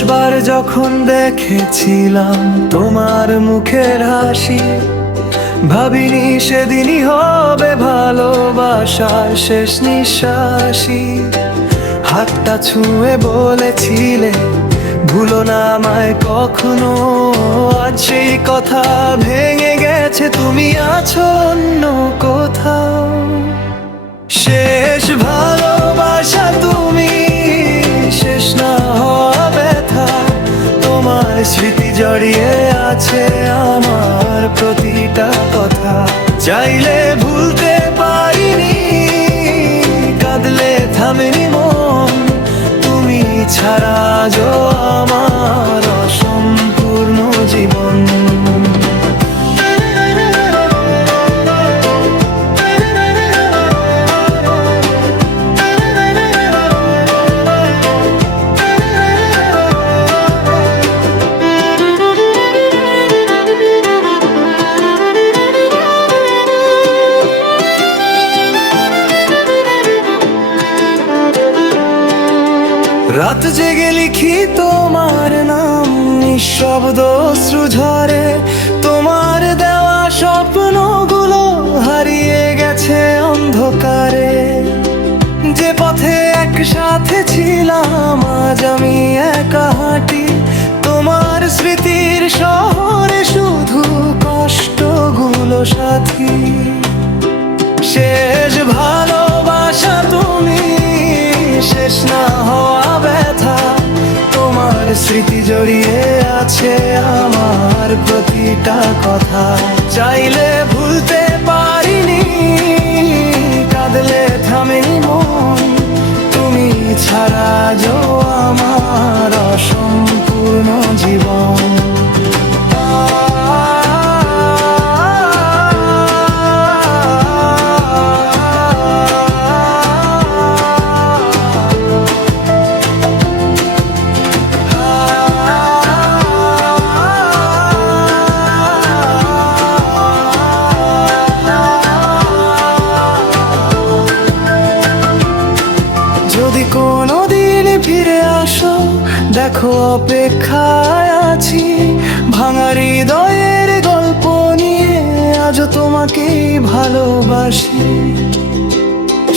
শেষবার যখন দেখেছিলাম তোমার মুখের হাসি, ভাবিনি সেদিনই হবে ভালোবাসার শেষ নিঃশ্বাসী। হাতটা ছুঁয়ে বলেছিলে ভুলো না আমায় কখনো, আজ সেই কথা ভেঙে গেছে, তুমি আছো অন্য কোথাও। শেষ ভালোবাসা তুমি, শেষ না হওয়া ব্যথা, তোমার স্মৃতি জড়িয়ে আছে আমার প্রতিটা কথা। চাইলে ভুলতে পারিনি, কাঁদলে থামেনি মন, তুমি ছাড়া আজও আমার অসম্পূর্ণ জীবন। রাত জেগে লিখি তোমার নাম, নিঃশব্দ অশ্রু ঝরে, তোমার দেওয়া স্বপ্নগুলো হারিয়ে গেছে অন্ধকারে। যে পথে একসাথে ছিলাম আজ আমি একা হাঁটি, তোমার স্মৃতির শহরে শুধু কষ্টগুলো সাথী। শেষ ভালোবাসা তুমি, শেষ না হওয়া ব্যথা, তোমার স্মৃতি জড়িয়ে আছে আমার প্রতিটা কথা। চাইলে ভুলতে পারিনি, কাঁদলে থামেনি মন, তুমি ছাড়া আজও আমার অসম্পূর্ণ জীবন। যদি কোনোদিন ফিরে আসো, দেখো অপেক্ষায় আছি, ভাঙা হৃদয়ের গল্প নিয়ে আজও তোমাকেই ভালোবাসি।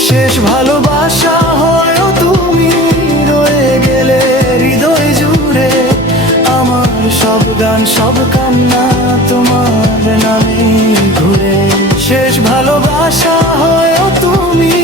শেষ ভালোবাসা হয়ও তুমি, রয়ে গেলে হৃদয় জুড়ে, আমার সব গান সব কান্না তোমার নামে ঘুরে। শেষ ভালোবাসা হয়ও তুমি,